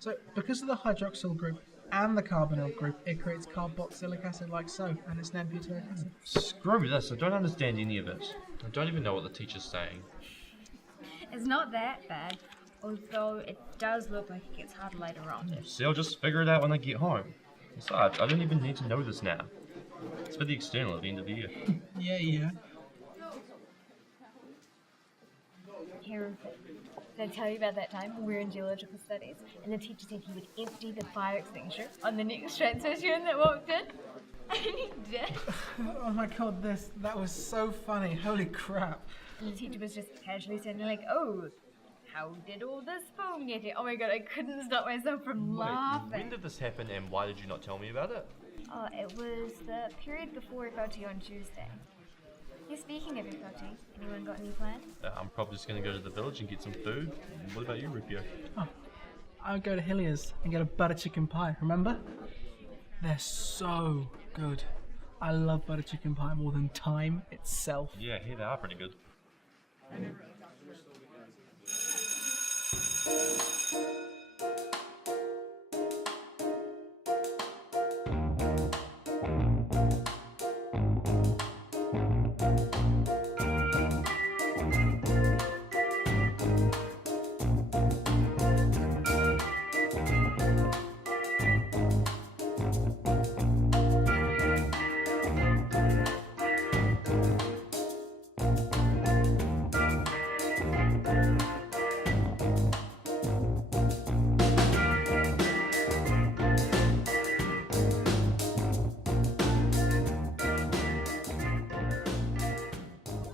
So, because of the hydroxyl group and the carbonyl group, it creates carboxylic acid like so, and it's named butyric acid. Screw this, I don't understand any of it. I don't even know what the teacher's saying. It's not that bad, although it does look like it gets harder later on. See, I'll just figure it out when I get home. Besides, I don't even need to know this now. It's for the external at the end of the year. Yeah. Here, did I tell you about that time when we were in geological studies and the teacher said he would empty the fire extinguisher on the next transfer student that walked in? And he did. Oh my god, that was so funny. Holy crap. And the teacher was just casually saying like, oh, how did all this foam get here? Oh my god, I couldn't stop myself from laughing. When did this happen and why did you not tell me about it? Oh, it was the period before FLT on Tuesday. Yeah, speaking of FLT, anyone got any plans? I'm probably just going to go to the village and get some food. What about you, Rupio? Oh, I would go to Hillyers and get a butter chicken pie, remember? They're so good. I love butter chicken pie more than time itself. Yeah, here they are pretty good.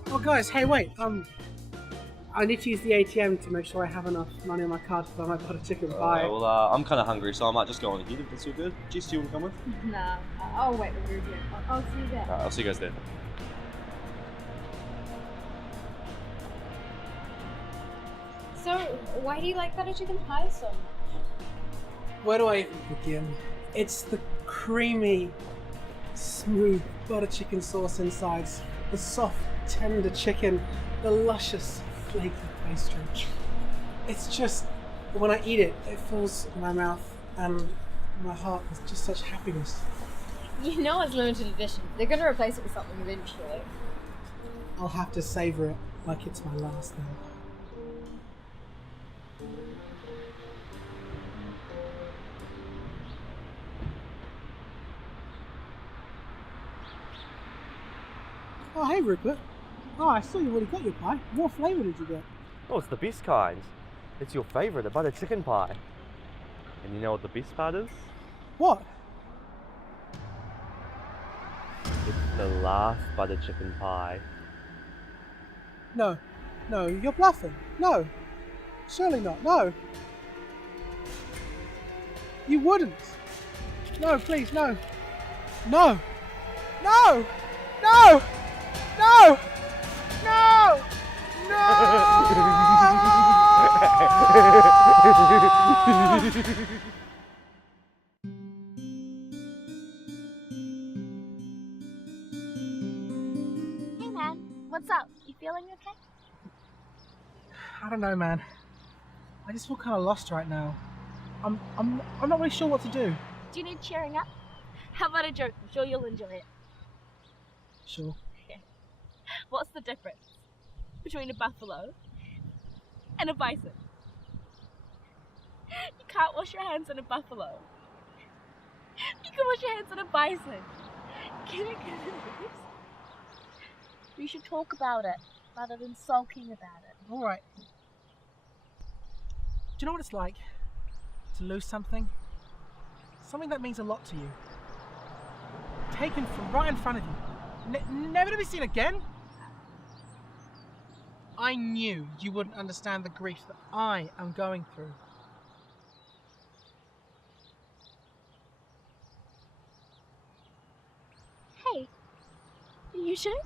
Oh guys, hey wait, I need to use the ATM to make sure I have enough money on my card to buy my butter chicken pie. Well, I'm kind of hungry, so I might just go on ahead if that's all good. Jess, do you want to come with? Nah, I'll wait with you. I'll see you there. Alright, I'll see you guys there. So, why do you like butter chicken pie so much? Where do I even begin? It's the creamy, smooth butter chicken sauce inside, the soft, tender chicken, the luscious, flaky pastry. It's just, when I eat it, it fills my mouth and my heart with just such happiness. You know it's limited edition. They're going to replace it with something eventually. I'll have to savor it like it's my last thing. Oh, hey Rupert. Oh, I saw you already got your pie. What flavour did you get? Oh, it's the best kind. It's your favourite, the butter chicken pie. And you know what the best part is? What? It's the last butter chicken pie. No, you're bluffing. No, surely not. No. You wouldn't. No, please, no. No! No! No! No! No! Hey man, what's up? You feeling okay? I don't know, man. I just feel kind of lost right now. I'm not really sure what to do. Do you need cheering up? How about a joke? I'm sure you'll enjoy it. Sure. What's the difference between a buffalo and a bison? You can't wash your hands on a buffalo. You can wash your hands on a bison. Get it? We should talk about it rather than sulking about it. Alright. Do you know what it's like to lose something? Something that means a lot to you. Taken from right in front of you. Never to be seen again? I knew you wouldn't understand the grief that I am going through. Hey, are you sure?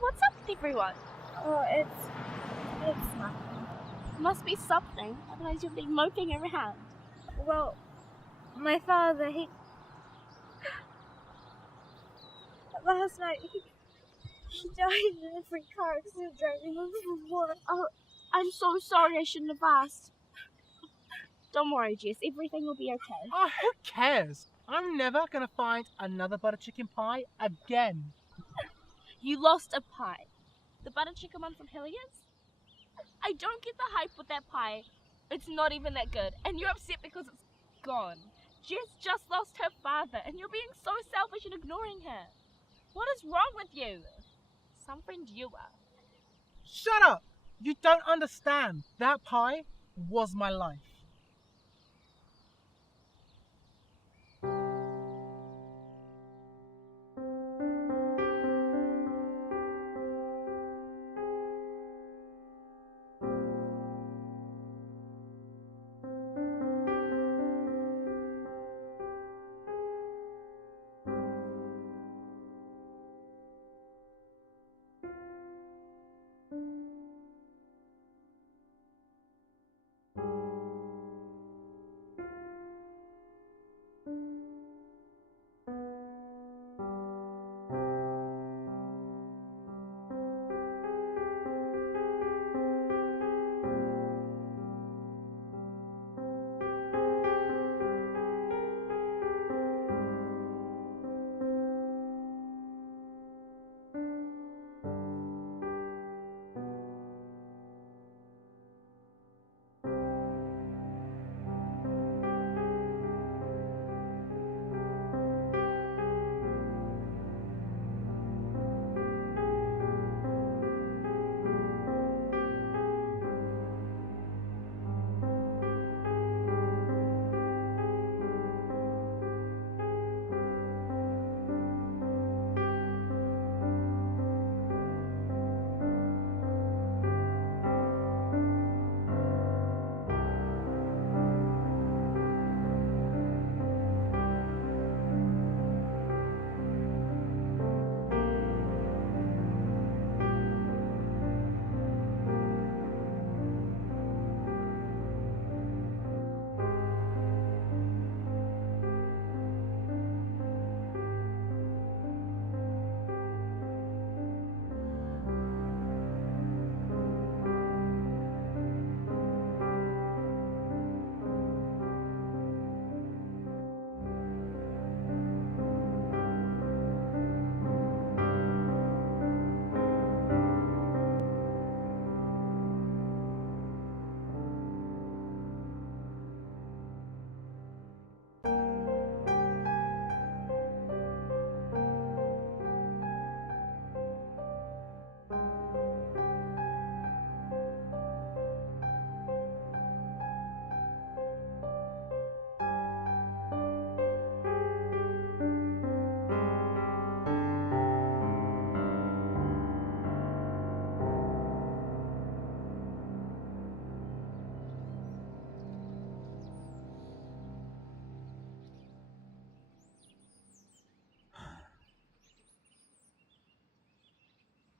What's up with everyone? Oh, it's nothing. Must be something, otherwise you'll be moping around. Well, my father, last night, he died in a freak car accident driving home from work. Oh, I'm so sorry, I shouldn't have asked. Don't worry, Jess. Everything will be okay. Oh, who cares? I'm never gonna find another butter chicken pie again. You lost a pie. The butter chicken one from Hillyers? I don't get the hype with that pie. It's not even that good. And you're upset because it's gone. Jess just lost her father and you're being so selfish and ignoring her. What is wrong with you? Some friend you are. Shut up! You don't understand. That pie was my life.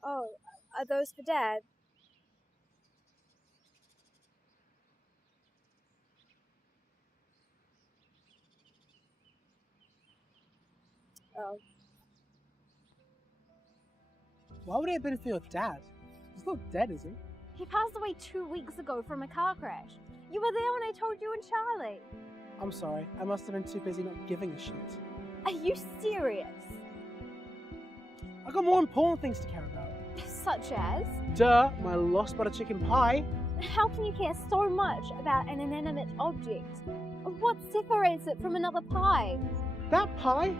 Oh, are those for Dad? Oh. Why would it have been for your dad? He's not dead, is he? He passed away 2 weeks ago from a car crash. You were there when I told you and Charlie. I'm sorry. I must have been too busy not giving a shit. Are you serious? I got more important things to care about. Such as? Duh, my lost butter chicken pie. How can you care so much about an inanimate object? What separates it from another pie? That pie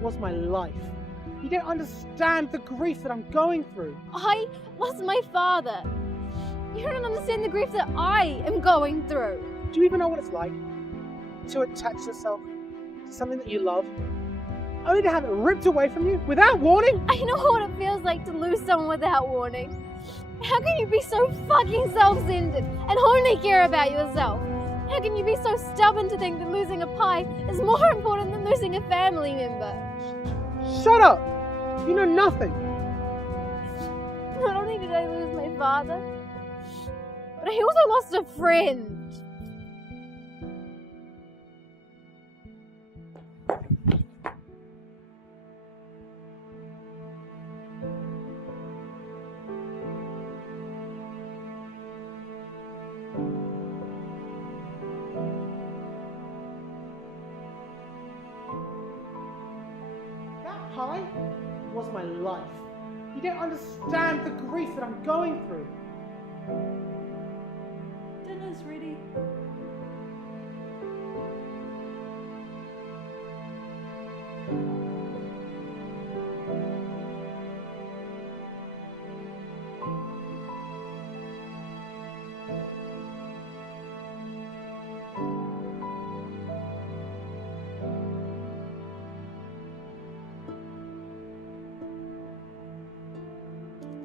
was my life. You don't understand the grief that I'm going through. I lost my father. You don't understand the grief that I am going through. Do you even know what it's like to attach yourself to something that you love, only to have it ripped away from you without warning? I know what it feels like to lose someone without warning. How can you be so fucking self-centered and only care about yourself? How can you be so stubborn to think that losing a pie is more important than losing a family member? Shut up! You know nothing. Not only did I lose my father, but I also lost a friend. was my life. You don't understand the grief that I'm going through. Dinner's ready.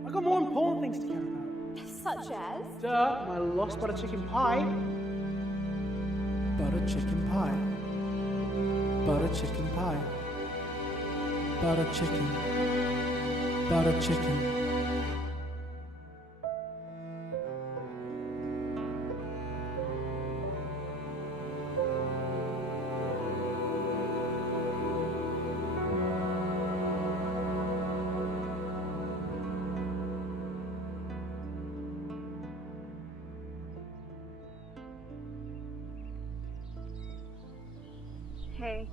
I've got more important things to care about. Such as? Duh, my lost butter chicken pie. Butter chicken pie. Butter chicken pie. Butter chicken. Butter chicken. Hey,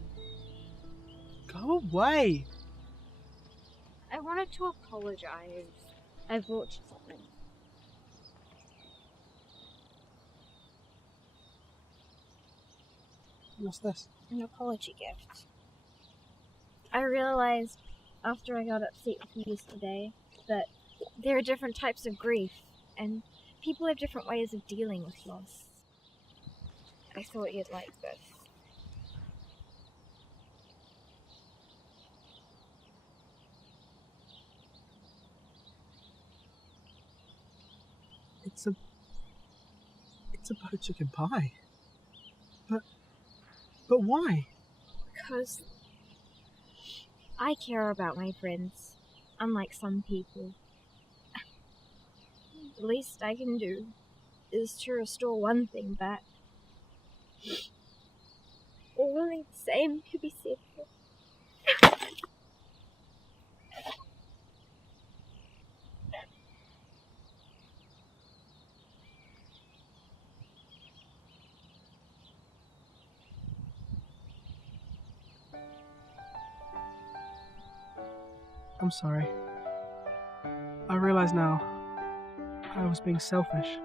Go away. I wanted to apologize. I brought you something. What's this? An apology gift. I realized after I got upset with you yesterday that there are different types of grief, and people have different ways of dealing with loss. I thought you'd like this. It's a butter chicken pie. But why? Because I care about my friends, unlike some people. The least I can do is to restore one thing back. Only the same could be said for. I'm sorry. I realize now I was being selfish.